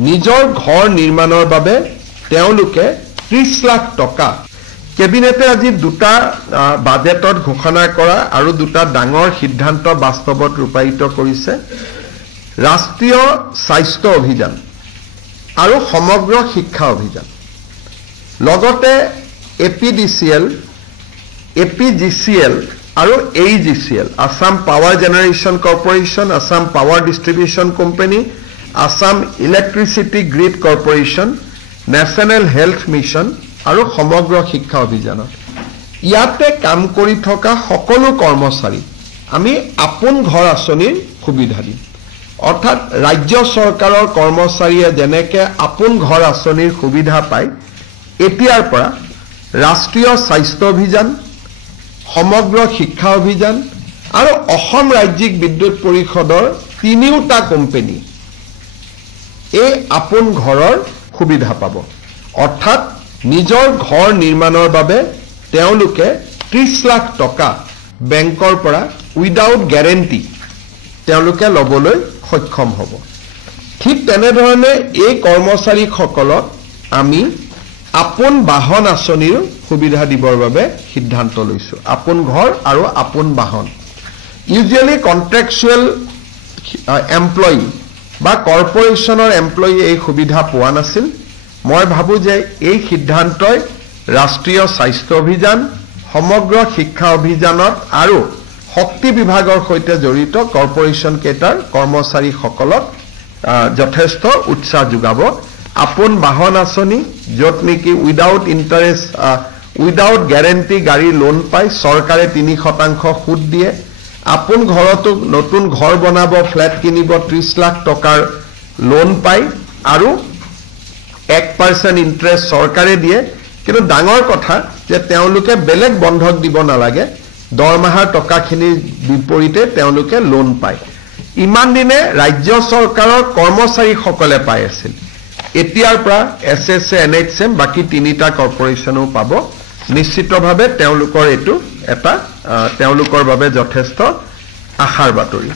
নিজৰ ঘৰ নিৰ্মাণৰ বাবে তেওঁলোকে 30 লাখ টকা কেবিনেটে আজি দুটা বাজেটত ঘোষণা কৰা আৰু দুটা ডাঙৰ সিদ্ধান্ত বাস্তৱত ৰূপায়িত কৰিছে ৰাষ্ট্ৰীয় স্বাস্থ্য অভিযান আৰু সমগ্ৰ শিক্ষা অভিযান লগতে এপিডিচিএল এপিজিচিএল আৰু AEGCL Assam power generation corporation Assam power distribution company Assam electricity grid corporation national health mission আৰু সমগ্ৰ শিক্ষা অভিযানত ইয়াতে কাম কৰি থকা সকলো কৰ্মচাৰী আমি আপোন ঘৰ আঁচনিৰ সুবিধা দিম অৰ্থাৎ ৰাজ্য চৰকাৰৰ কৰ্মচাৰীয়ে যেনেকে আপোন ঘৰ আঁচনিৰ সুবিধা পায় এতিয়াৰ পৰা ৰাষ্ট্ৰীয় স্বাস্থ্য অভিযান সমগ্ৰ শিক্ষা অভিযান আৰু অসম ৰাজ্যিক বিদ্যুৎ পৰিষদৰ তিনিওটা কোম্পানী এই আপোন ঘৰৰ সুবিধা পাব অৰ্থাৎ নিজৰ ঘৰ নিৰ্মাণৰ বাবে তেওঁলোকে 30 লাখ টকা বেংকৰ পৰা উইদাউট গ্যাৰেন্টি তেওঁলোকে লবলৈ সক্ষম হ'ব ঠিক তেনেধৰণে এই কৰ্মচাৰীসকলক আমি আপোন বাহন আঁচনিৰ সুবিধা দিবৰ বাবে সিদ্ধান্ত লৈছো আপোন ঘৰ আৰু আপোন বাহন ইউজুৱেলি কন্ট্ৰাকচুৱেল এমপ্লয়ি বা কৰ্পোৰেশ্যনৰ এমপ্লয়ি এই সুবিধা পোৱা নাছিল মই ভাবো যে এই সিদ্ধান্তই ৰাষ্ট্ৰীয় স্বাস্থ্য অভিযান সমগ্ৰ শিক্ষা অভিযানত আৰু শক্তি বিভাগৰ সৈতে জড়িত কৰ্পোৰেশ্যন কেটাৰ কৰ্মচাৰীসকলক যথেষ্ট উৎসাহ যোগাব আপোন বাহন আঁচনি য'ত নেকি উইদাউট ইণ্টাৰেষ্ট উইদাউট গ্যাৰেন্টি গাড়ী লোন পায় চৰকাৰে 3% সুদ দিয়ে আপোন ঘৰতো নতুন ঘৰ বনাব ফ্ল্যাট কিনিব 30 লাখ টকাৰ লোন পায় আৰু 1% ইন্টাৰেষ্ট চৰকাৰে দিয়ে কিন্তু ডাঙৰ কথা যে তেওঁলোকে বেলেগ বন্ধক দিব নালাগে দৰমহাৰ টকাখিনিৰ বিপৰীতে তেওঁলোকে লোন পায় ইমান দিনে ৰাজ্য চৰকাৰৰ কৰ্মচাৰীসকলে পাই আছিল এতিয়াৰ পৰা এছএছএ এনএইচএম বাকি তিনিটা কৰ্পোৰেশ্যনও পাব নিশ্চিতভাৱে তেওঁলোকৰ এটো এটা তেওঁলোকৰ বাবে যথেষ্ট আশাৰ বাতৰি